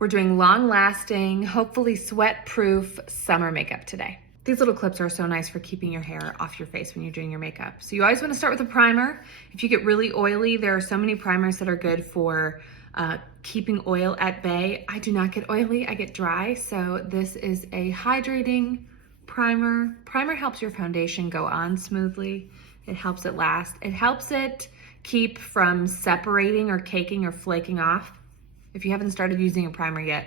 We're doing long-lasting, hopefully sweat-proof summer makeup today. These little clips are so nice for keeping your hair off your face when you're doing your makeup. So you always want to start with a primer. If you get really oily, there are so many primers that are good for keeping oil at bay. I do not get oily, I get dry. So this is a hydrating primer. Primer helps your foundation go on smoothly. It helps it last. It helps it keep from separating or caking or flaking off. If you haven't started using a primer yet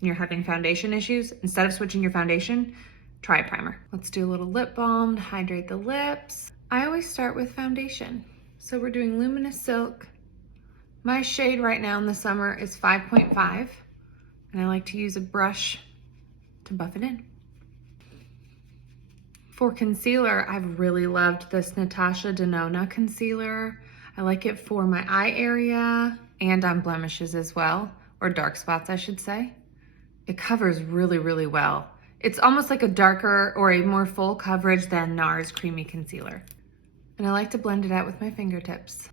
and you're having foundation issues, instead of switching your foundation, try a primer. Let's do a little lip balm to hydrate the lips. I always start with foundation. So we're doing Luminous Silk. My shade right now in the summer is 5.5, and I like to use a brush to buff it in. For concealer, I've really loved this Natasha Denona concealer. I like it for my eye area and on blemishes as well, or dark spots, I should say. It covers really, really well. It's almost like a darker or a more full coverage than NARS Creamy Concealer. And I like to blend it out with my fingertips.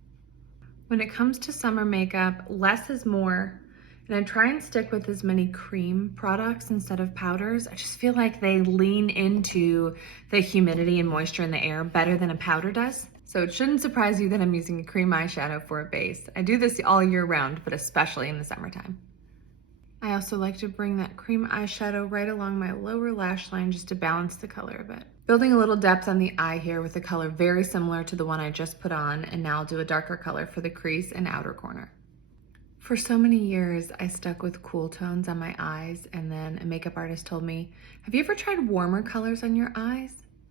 When it comes to summer makeup, less is more. And I try and stick with as many cream products instead of powders. I just feel like they lean into the humidity and moisture in the air better than a powder does. So it shouldn't surprise you that I'm using a cream eyeshadow for a base. I do this all year round, but especially in the summertime. I also like to bring that cream eyeshadow right along my lower lash line just to balance the color a bit. Building a little depth on the eye here with a color very similar to the one I just put on, and now I'll do a darker color for the crease and outer corner. For so many years, I stuck with cool tones on my eyes, and then a makeup artist told me, have you ever tried warmer colors on your eyes?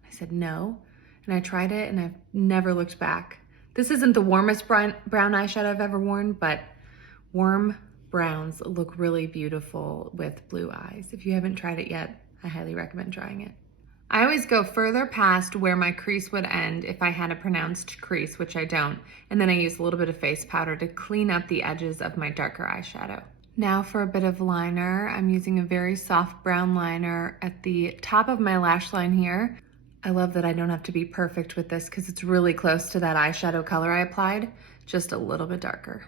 I said, no, and I tried it and I've never looked back. This isn't the warmest brown eyeshadow I've ever worn, but warm browns look really beautiful with blue eyes. If you haven't tried it yet, I highly recommend trying it. I always go further past where my crease would end if I had a pronounced crease, which I don't, and then I use a little bit of face powder to clean up the edges of my darker eyeshadow. Now for a bit of liner, I'm using a very soft brown liner at the top of my lash line here. I love that I don't have to be perfect with this because it's really close to that eyeshadow color I applied, just a little bit darker.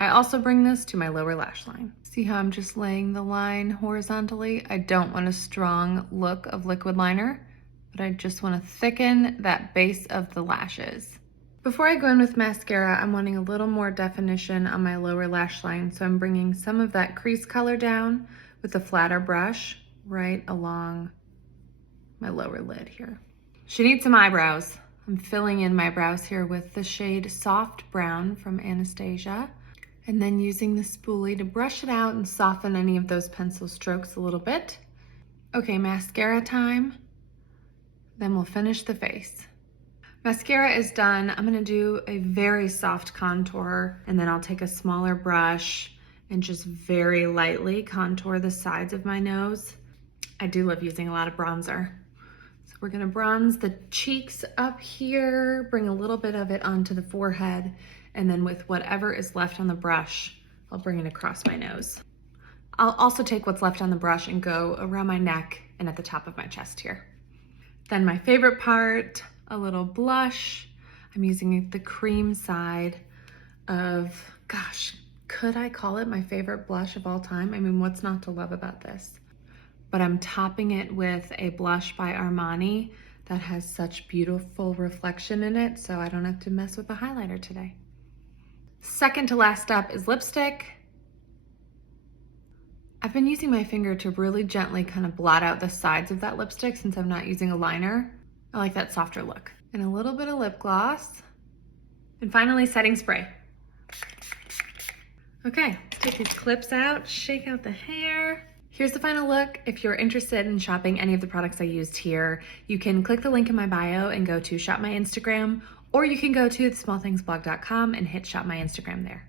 I also bring this to my lower lash line. See how I'm just laying the line horizontally? I don't want a strong look of liquid liner, but I just want to thicken that base of the lashes. Before I go in with mascara, I'm wanting a little more definition on my lower lash line, so I'm bringing some of that crease color down with a flatter brush right along my lower lid here. She needs some eyebrows. I'm filling in my brows here with the shade Soft Brown from Anastasia. And then using the spoolie to brush it out and soften any of those pencil strokes a little bit. Okay, mascara time. Then we'll finish the face. Mascara is done. I'm gonna do a very soft contour, and then I'll take a smaller brush and just very lightly contour the sides of my nose. I do love using a lot of bronzer. So we're gonna bronze the cheeks up here, bring a little bit of it onto the forehead, and then with whatever is left on the brush, I'll bring it across my nose. I'll also take what's left on the brush and go around my neck and at the top of my chest here. Then my favorite part, a little blush. I'm using the cream side of, gosh, could I call it my favorite blush of all time? I mean, what's not to love about this? But I'm topping it with a blush by Armani that has such beautiful reflection in it, so I don't have to mess with the highlighter today. Second to last step is lipstick. I've been using my finger to really gently kind of blot out the sides of that lipstick since I'm not using a liner. I like that softer look. And a little bit of lip gloss. And finally, setting spray. Okay, let's take these clips out, shake out the hair. Here's the final look. If you're interested in shopping any of the products I used here, you can click the link in my bio and go to Shop My Instagram, or you can go to smallthingsblog.com and hit Shop My Instagram there.